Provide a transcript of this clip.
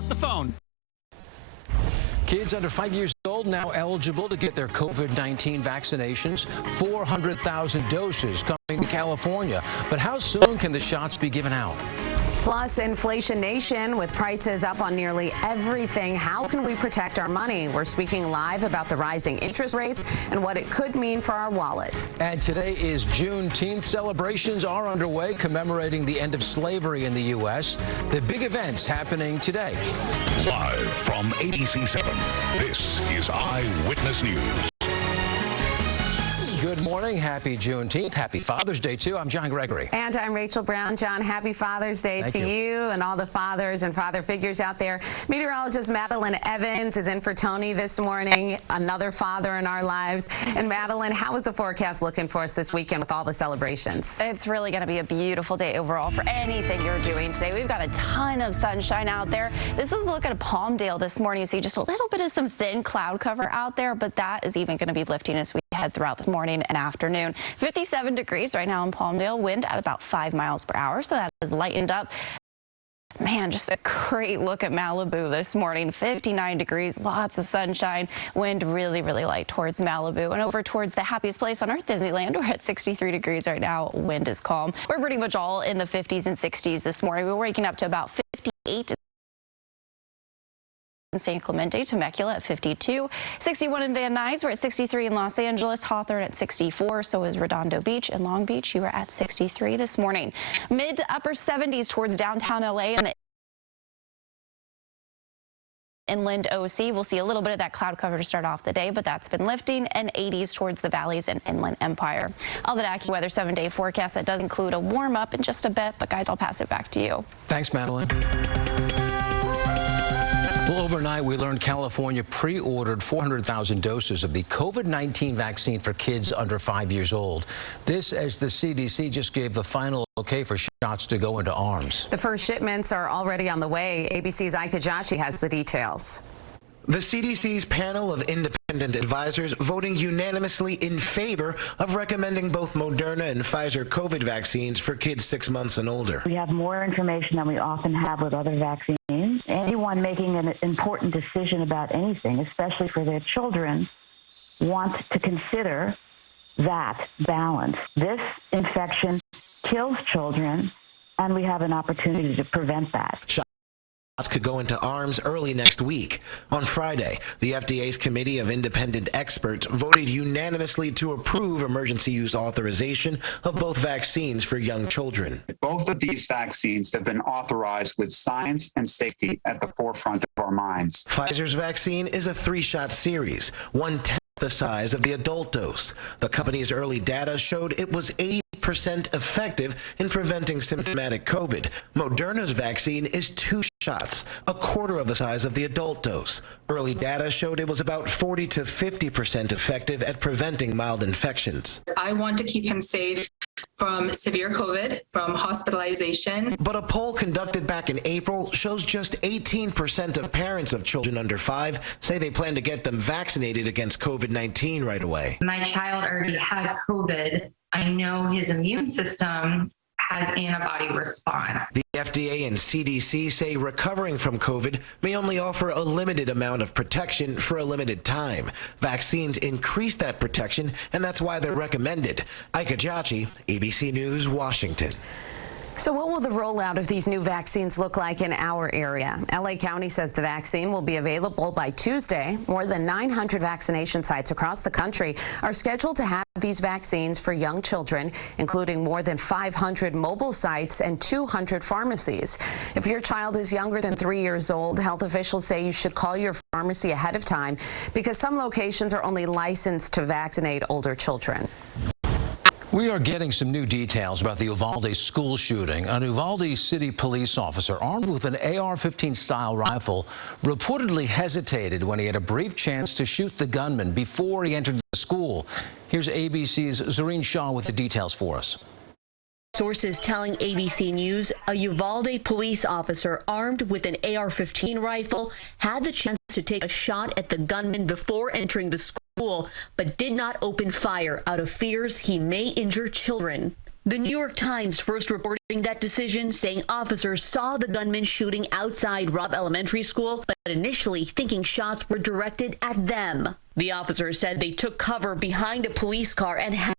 up the phone. Kids under 5 years old now eligible to get their COVID-19 vaccinations. 400,000 doses coming to California. But how soon can the shots be given out? Plus, Inflation Nation, with prices up on nearly everything. How can we protect our money? We're speaking live about the rising interest rates and what it could mean for our wallets. And today is Juneteenth. Celebrations are underway commemorating the end of slavery in the U.S. The big events happening today. Live from ABC 7, this is Eyewitness News. Good morning. Happy Juneteenth. Happy Father's Day, too. I'm John Gregory. And I'm Rachel Brown. John, happy Father's Day to you and all the fathers and father figures out there. Meteorologist Madeline Evans is in for Tony this morning, another father in our lives. And Madeline, how is the forecast looking for us this weekend with all the celebrations? It's really going to be a beautiful day overall for anything you're doing today. We've got a ton of sunshine out there. This is a look at Palmdale this morning. You see just a little bit of some thin cloud cover out there, but that is even going to be lifting as we head throughout the morning and afternoon. 57 degrees right now in Palmdale, wind at about 5 miles per hour, so that has lightened up. Man, just a great look at Malibu this morning. 59 degrees, lots of sunshine, wind really, really light towards Malibu. And over towards the happiest place on earth, Disneyland, we're at 63 degrees right now. Wind is calm. We're pretty much all in the 50s and 60s this morning. We're waking up to about 58 in San Clemente, Temecula at 52, 61 in Van Nuys, we're at 63 in Los Angeles, Hawthorne at 64, so is Redondo Beach, and Long Beach, you are at 63 this morning. Mid to upper 70s towards downtown LA and the inland OC. We'll see a little bit of that cloud cover to start off the day, but that's been lifting, and 80s towards the valleys and inland Empire. All that AccuWeather 7-day forecast that does include a warm up in just a bit, but guys, I'll pass it back to you. Thanks, Madeline. Well, overnight, we learned California pre-ordered 400,000 doses of the COVID-19 vaccine for kids under 5 years old. This as the CDC just gave the final okay for shots to go into arms. The first shipments are already on the way. ABC's Kabc has the details. The CDC's panel of independent advisors voting unanimously in favor of recommending both Moderna and Pfizer COVID vaccines for kids 6 months and older. We have more information than we often have with other vaccines. Anyone making an important decision about anything, especially for their children, wants to consider that balance. This infection kills children, and we have an opportunity to prevent that. Shots could go into arms early next week. On Friday, the FDA's Committee of Independent Experts voted unanimously to approve emergency use authorization of both vaccines for young children. Both of these vaccines have been authorized with science and safety at the forefront of our minds. Pfizer's vaccine is a 3-shot series, 1/10 the size of the adult dose. The company's early data showed it was 80% effective in preventing symptomatic COVID. Moderna's vaccine is 2 shots, 1/4 of the size of the adult dose. Early data showed it was about 40 to 50% effective at preventing mild infections. I want to keep him safe from severe COVID, from hospitalization. But a poll conducted back in April shows just 18% of parents of children under 5 say they plan to get them vaccinated against COVID-19 right away. My child already had COVID. I know his immune system has antibody response. The FDA and CDC say recovering from COVID may only offer a limited amount of protection for a limited time. Vaccines increase that protection, and that's why they're recommended. Kabc, ABC News, Washington. So what will the rollout of these new vaccines look like in our area? LA County says the vaccine will be available by Tuesday. More than 900 vaccination sites across the country are scheduled to have these vaccines for young children, including more than 500 mobile sites and 200 pharmacies. If your child is younger than 3 years old, health officials say you should call your pharmacy ahead of time because some locations are only licensed to vaccinate older children. We are getting some new details about the Uvalde school shooting. An Uvalde City police officer armed with an AR-15 style rifle reportedly hesitated when he had a brief chance to shoot the gunman before he entered the school. Here's ABC's Zareen Shaw with the details for us. Sources telling ABC News a Uvalde police officer armed with an AR-15 rifle had the chance to take a shot at the gunman before entering the school, but did not open fire out of fears he may injure children. The New York Times first reporting that decision, saying officers saw the gunman shooting outside Robb Elementary School, but initially thinking shots were directed at them. The officers said they took cover behind a police car and had